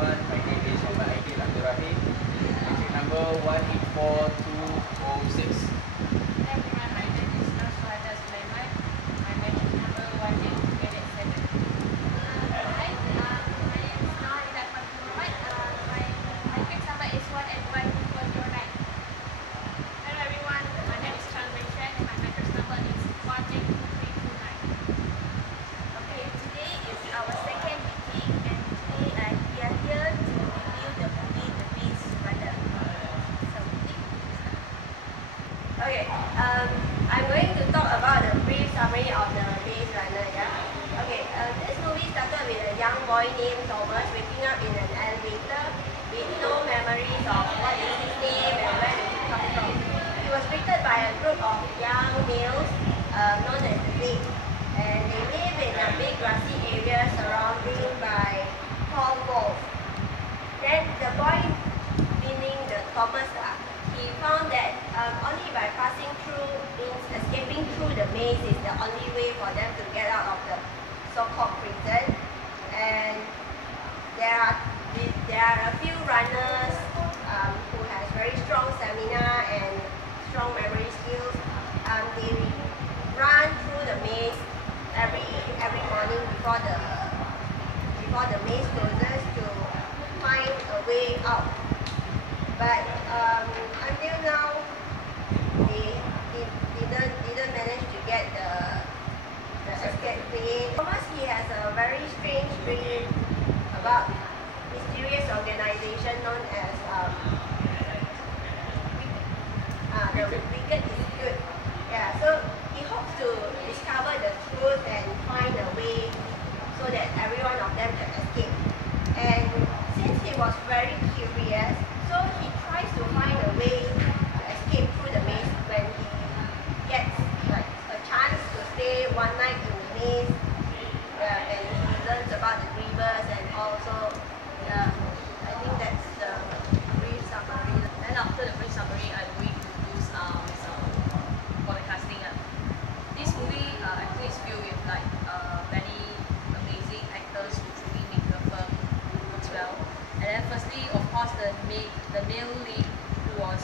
everyone. My name is Muhammad Aidil Abdul Rahim. Entry number 184206. Hi everyone, my name is Nasrada Sulaiman. My metric number 1887. Hi, my name is Nahidah Muhammad. My metric number is 181409. Hello everyone, my name is Chan Wei Shen and my metric number is 182329. Okay, today is our second meeting and today we are here to review the movie The Maze Runner. Okay, I'm going to talk about the brief summary of The Maze Runner. Yeah. Okay, this movie started with a young boy named Thomas waking up in an elevator with no memories of what is his name and where did he come from. He was greeted by a group of young males known as the LAX, and they live in a big grassy area surrounded by tall walls. Then the boy, meaning the Thomas, he found that only by passing through, means escaping through the maze is the only way for them to get out of the so-called prison. And there are a few runners who has very strong stamina and strong memory skills. They run through the maze every morning before the maze closes to find a way out. But until now, they didn't manage to get the escape plane. Thomas, he has a very strange dream about mysterious organization known as the Wicked is Good. Yeah, so he hopes to discover the truth and find a way so that every one of them can escape. And since he was very curious, so he tries to find a way to escape through the maze when he gets like a chance to stay one night in the maze, and he learns about the grievers and also, I think that's the brief summary. And after the brief summary, I'm going to do some for the casting. This movie actually is filled with like many amazing actors who truly make the film work well. And then firstly, of course, the male lead who was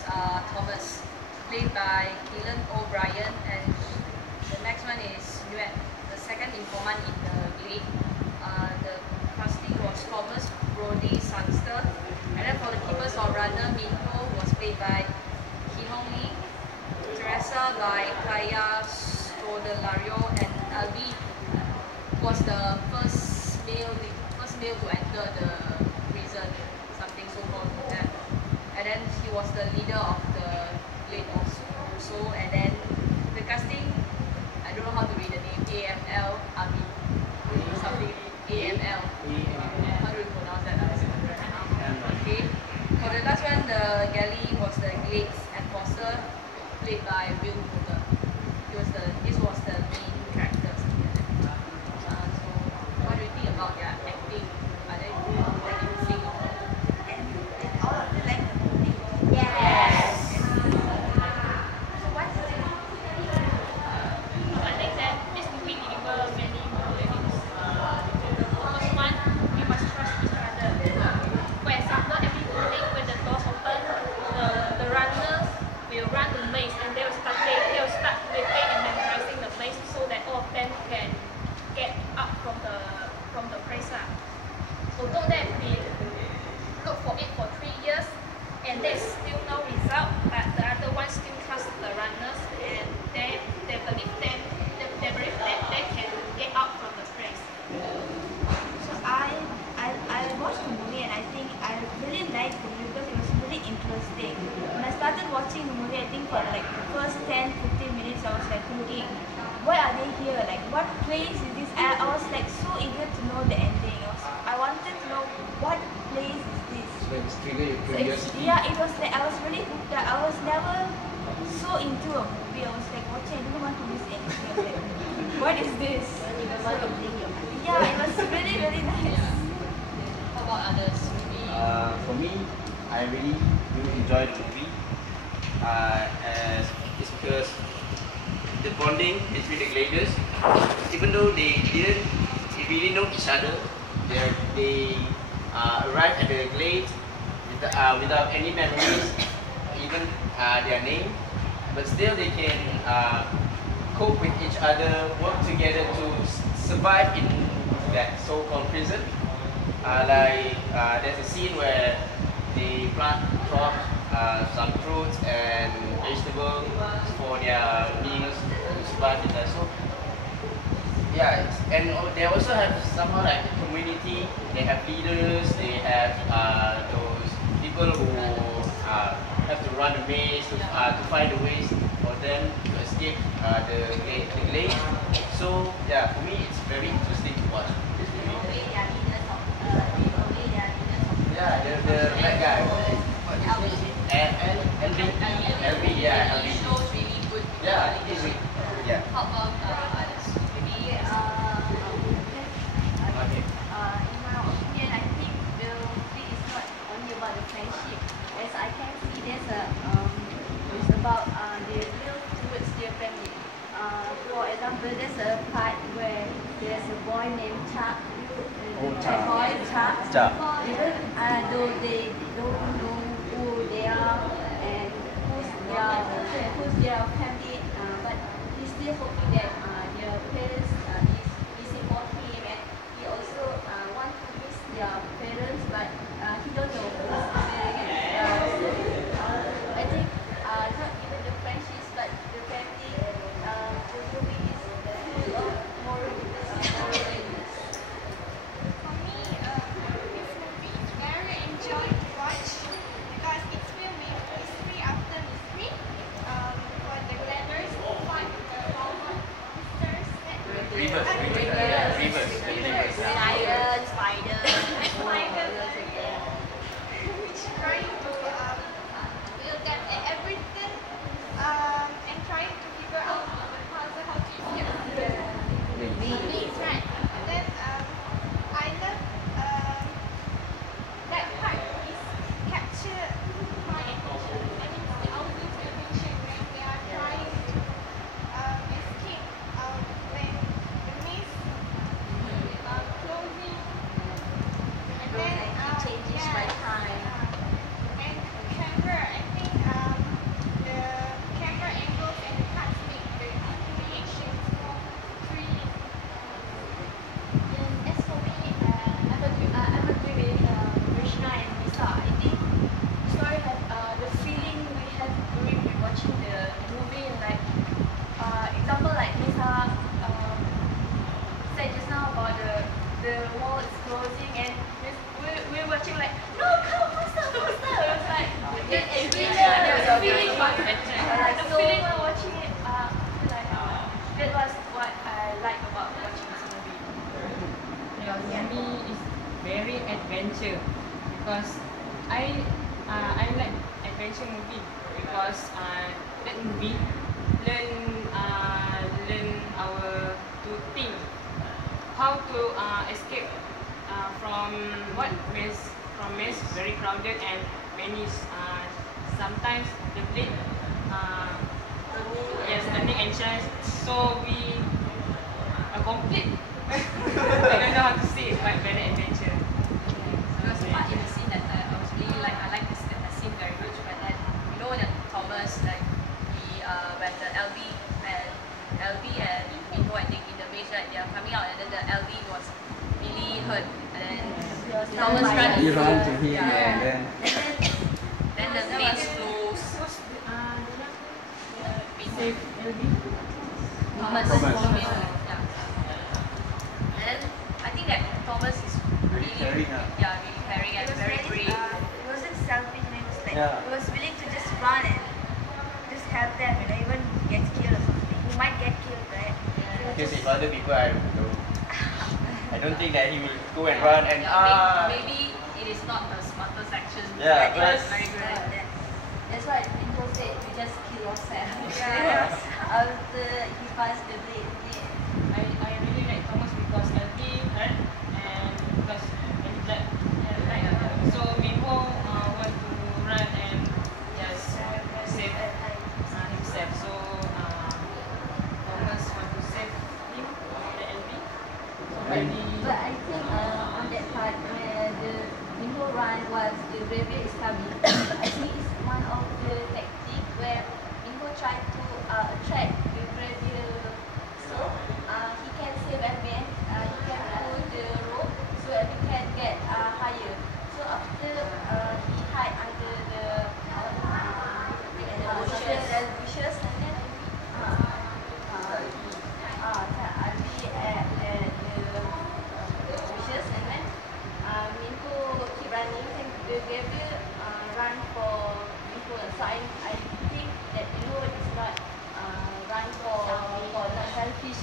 Thomas, played by Dylan O'Brien, and the next one is Nguyen, the second in command in the lead. The casting was Thomas Brody Sangster, and then for the keepers of runner, Min Ho was played by Ki Hong Lee, Teresa by Kaya Scodelario, and Albi was the first male to enter the prison, something so called that. And then he was the leader of the late also. And then the casting, I don't know how to read the name, AML, Albi, something, AML. How do we pronounce that? Okay. For the last one, the galley was the Gates enforcer, played by Will Porter. This was the main character. So, what do you think about their acting? Are they sing? And all of you like the movie? Yes. So what's the I think that this movie delivers many more learnings. First one, we must trust each other. For example, every morning when the doors open, the runners will run the maze and they will start playing and memorizing the maze so that all of them can get up from the place. Although that we look for it for 3 years and there's still no result, but the other ones still trust the runners and they believe that they can get out from the place. So I watched the movie and I think I really liked the movie because it was really interesting. When I started watching the movie, I think for like the first 10-15 minutes I was like thinking, why are they here? Like what place is this? I was like so eager to know the ending. I wanted to know what place is this. So it's triggered your So curiosity. yeah, it was like I was really hooked up. I was never so into a movie. I was like watching, I didn't want to miss anything. I was like, what is this? Yeah, it was really, really nice. How about others? For me, I really do enjoy the movie. As it's because the bonding between the gladiators, even though they didn't really know each other, they arrive at the glade without any memories, even their name, but still they can cope with each other, work together to survive in that so-called prison. There's a scene where they plant crops, some fruits and vegetables for their meals to survive in that. So yeah, they also have somehow like a community. They have leaders. They have those people who have to run a maze to find a ways for them to escape the glade. So yeah, for me it's very interesting to watch this movie. Yeah, the black guy. What is his name? LB. Yeah, LB. Shows really good. Yeah, he's yeah. How about others? Maybe Okay. In my opinion, I think the movie is not only about the friendship. As I can see, it's about they build towards their family. For example, there's a part where there's a boy named Chuck. Chuck. Even though they don't know who they are and who's their family, but he's still hoping that their parents is important him, and he also wants to miss their parents, but he don't know who's their parents. I think not even the friendships, but the family. The movie is full of moral values. For me, this movie is very enjoyable to watch because it's filled with mystery after mystery. For the glamorous one, sisters, Rivers. Lion, spider. which trying to build them everything and trying to figure out the puzzle how to escape from the maze, right? And then I love that part is capture my attention. I mean the audience attention when they are trying to escape when the maze closing. And then Changes yeah, by time. and camera, I think the camera angles and the cuts make the reactions more thrilling. As for me, I'm agree with Krishna and Lisa. I think story have the feeling we have during we watching the movie, like example like Lisa said just now about the wall is closing, and we're watching like no, come faster. It was like the feeling while watching it. Like that was what I like about watching this movie. Yeah, for me it's very adventure because I like adventure movie because that movie learn our to think how to escape from what maze very crowded and many sometimes the plane yes turning and chance, so we complete I don't know how to say it, but very adventure. There was a part in the scene that I was really like, I like this scene very much, but then you know that Thomas, like when the LB and Minho, I think in the maze, right, they are coming out, and then the LB was really hurt, and then Thomas ran You into run to him yeah. and then Then the maze closed. Save LB. Thomas. Thomas. Yeah. And then I think that Thomas is really caring, yeah, really caring and very brave. It wasn't selfish, and it was like Yeah. he was willing to just run and just help them, even he gets killed or something. He might get killed, right? Because if other people, I don't think that he will go and run and Maybe it is not the smartest action. Yeah, but but- it's very good. That's why people say you just kill yourself. Yeah. After he passed the blade. I really like Thomas because LB hurt and because he's black. So Minho want to run and just save himself. So Thomas want to save him, the LB. So But I think on that part where the while the graveyard is coming. I think it's one of the tactics where Minho try to attract the graveyard, so he can save everyone. He can pull the rope so everyone can get higher. So after he hide under the bushes, and then Albi at the bushes, and then Minho keep running, and the graveyard run for Minho. So I think that Minho is not run for not selfish.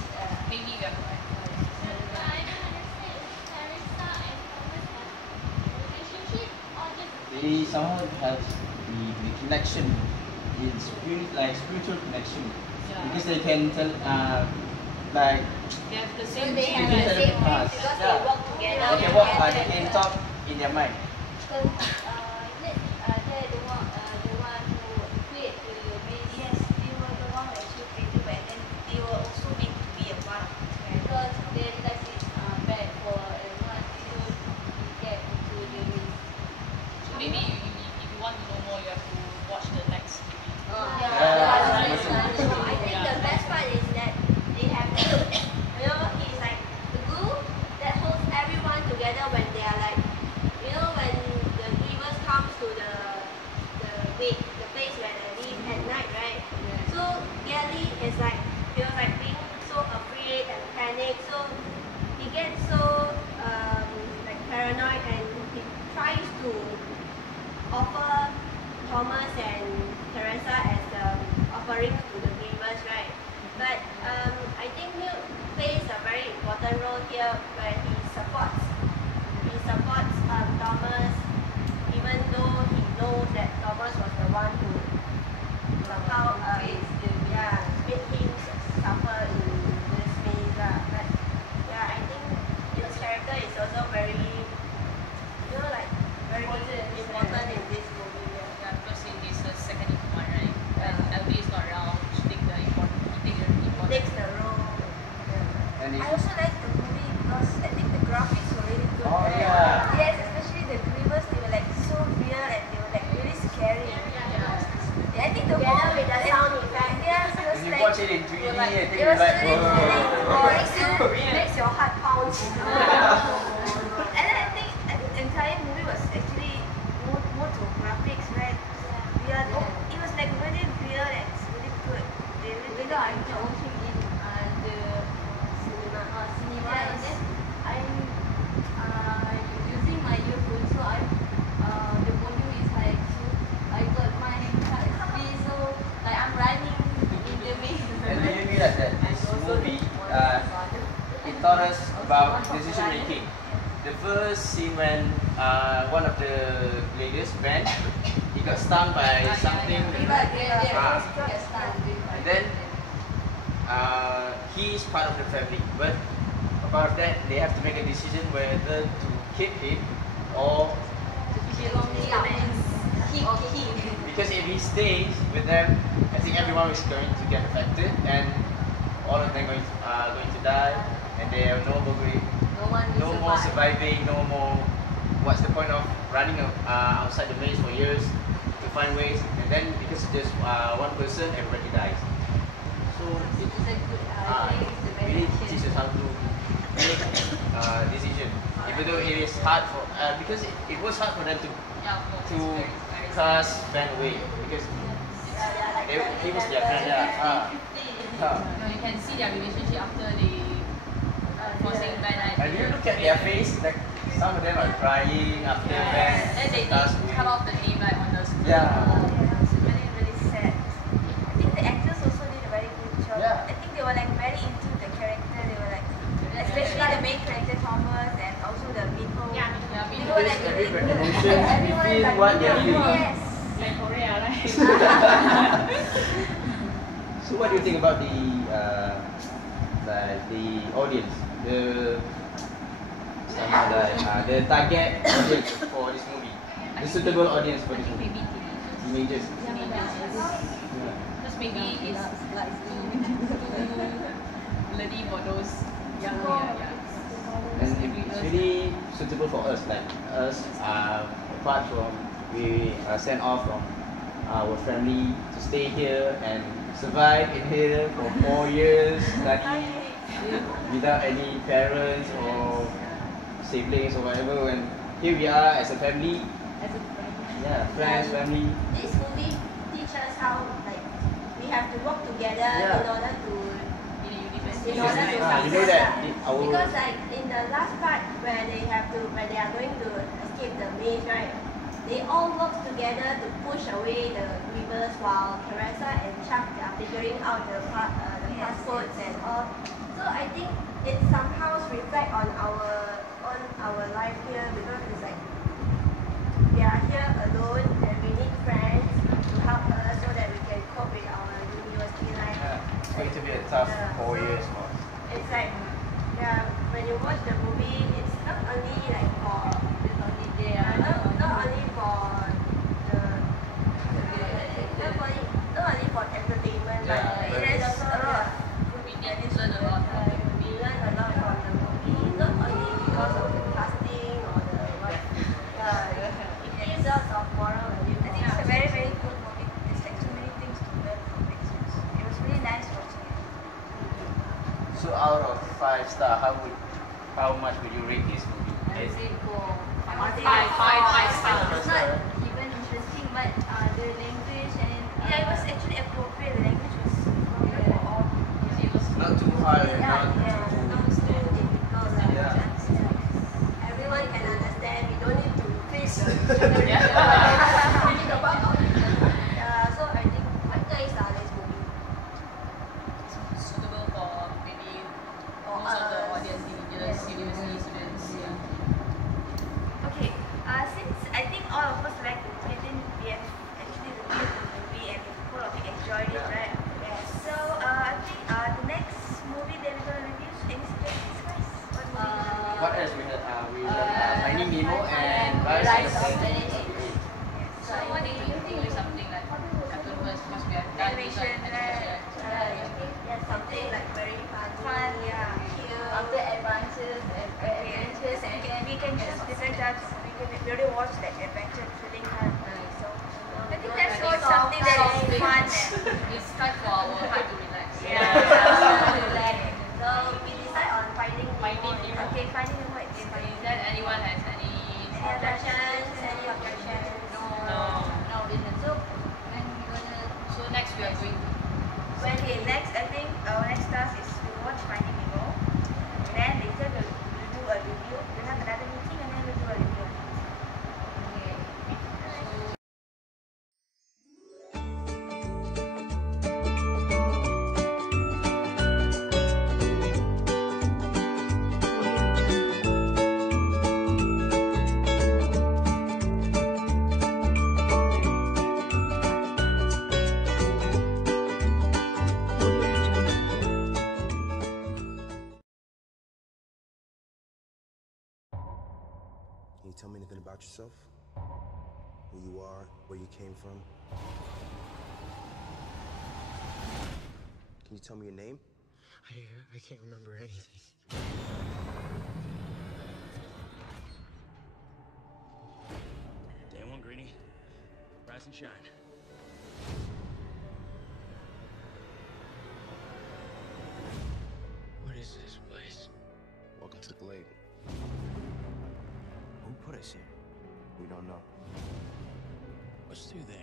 Maybe we are correct. They somehow have the connection in spirit, like spiritual connection, because they can tell like They have the So same they have Because the they same have dreams the because past. they work together. they can walk, they can talk in their mind. Because they're the one who create the base. Yes, they were the one who actually created, but then they were also meant to be a part. Because they realize it's bad for everyone to get into the base. So maybe if you want to know more, you have to watch the next movie. I think the best part is that they have you know, he's like the glue that holds everyone together when they are like, you know, when the grievers comes to the place where they live at night, right? So Gally is like, he was like being so afraid and panicked, so he gets so like paranoid, and he tries to offer Thomas and Teresa as offerings to the grievers, right? But I think Milk plays a very important role here where he supports Thomas, even though he knows that Thomas was the one who somehow made him suffer in this maze. But yeah, I think Milk's character is also very, you know, like very important in this movie. Yeah, because in this second in command, right? And LB is not around. She take the important. He take the important. Takes the role. And I if, also like the movie because I think the graphics were really good. Oh, yeah. Yes, especially the grievers, they were like so real and they were like really scary. Yeah, I think the Together whole with the sound effect. yes, it was if you like watch it in 3D, I think it you're was like, really whoa. makes your heart pound. And then I think the entire movie was actually more to graphics, right? Yeah, it was like really real and it's really good. They really did I enjoy watching in the cinema, and then I'm using my earphone, so the volume is like, so I got my heart so like I'm running in the maze. And do you realize that this movie, it taught us about decision making. The first scene when one of the ladies, Ben, he got stung by something. And then he is part of the family, but apart of that, they have to make a decision whether to keep him or because if he stays with them, I think everyone is going to get affected, and all of them are going to die, and they have no more surviving, no more. What's the point of running outside the maze for years to find ways, and then because just one person, everybody dies. So it really teaches how to make decision, even though it is hard for because it was hard for them to cast Ben away because he was their friend. You can see their relationship after they forcing Ben. And you look at their face, like some of them are crying after Ben And they passed away. cut off the name like on the screen. It's really, really sad. I think the actors also did a very good job. Yeah. I think they were like very into the character. They were like, especially the main character Thomas and also the Minho. Yeah, They Minho. were like Every really good. emotion, we Everyone feel like what they are Minho. feeling. Yes. Like Korea, right? So what do you think about the audience, the target audience for this movie, the suitable audience for this movie? Teenagers. Because maybe it's too bloody for those young. And it's really suitable for us, like us apart from, we are sent off from our family to stay here and survive in here for 4 years, study without any parents or siblings or whatever. When here we are as a family, yeah, friends, family. This movie teaches us how like we have to work together Yeah. in order to You know that because like in the last part where they are going to escape the maze, right? They all work together to push away the weavers while Teresa and Chuck are figuring out the passcodes and all. So I think it somehow reflects on our life here because it's like we are here alone and we need friends to help us so that we can cope with our university life. Yeah, it's going to be a tough 4 years for us. It's like, yeah, when you watch the movie, it's not only like for not only for the not only for entertainment, but it is also We learn a lot. we learn a lot from the movie, not only because of the casting or the what. It gives us a moral value. I think it's a very, very good movie. There's like so many things to learn from it. It was really nice watching it. So out of 5 stars, how much would you rate this movie? I would say for Five stars. It's not even interesting, but the language and yeah, it was actually appropriate. The language was appropriate for all. Not too hard, Yeah, not yeah, too... not too difficult. Yeah. Everyone can understand. We don't need to fix. So I think quite nice this movie. Suitable for maybe For most of the us. audience, university students. Yeah. Okay, since I think all of us like the movie, then we have actually reviewed the movie and all of you enjoyed it, right? Yes. So I think the next movie that we're gonna review, any suggestions, guys? What movie? What else we had? We learned Finding Nemo and Rise of the Planet. So what do you think is something like cartoon first because we have done this Animation, one right? animation. Yes, something like very Fun, yeah. cute. After adventures and we can choose different types. We can really watch like adventure, thrilling kind. So I think that's what something that is fun. It's time for our heart to relax. So we decide on Finding Nemo. Okay, Finding Nemo. Is that anyone has any Objections? Any objections? no vision? So next we are going Okay, next I think our next task is to watch Finding Nemo. Then later we'll do a review. We'll have another meeting and then we'll do a review. Can you tell me anything about yourself? Who you are, where you came from? Can you tell me your name? I can't remember anything. Day one, Greenie. Rise and shine. What is this place? Welcome to the lake. Who put us here? We don't know. What's through there?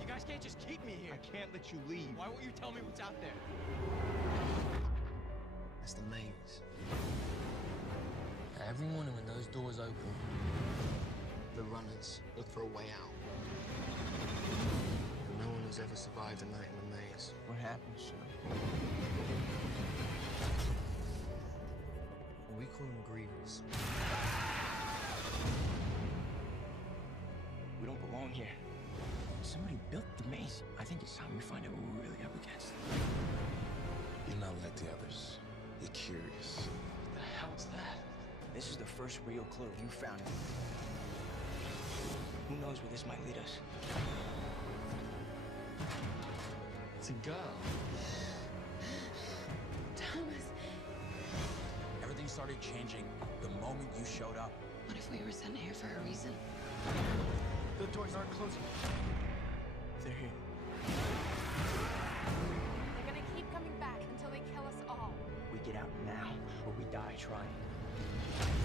You guys can't just keep me here. I can't let you leave. Why won't you tell me what's out there? That's the maze. Every morning when those doors open, the runners look for a way out. And no one has ever survived a night in the maze. What happens, sir? We call them grievers. We don't belong here. Somebody built the maze. I think it's time we find out what we're really up against. You're not like the others. You're curious. What the hell's that? This is the first real clue. You found it. Who knows where this might lead us? It's a girl. Thomas. Everything started changing the moment you showed up. What for a reason. The doors aren't closing. They're here. They're gonna keep coming back until they kill us all. We get out now, or we die trying.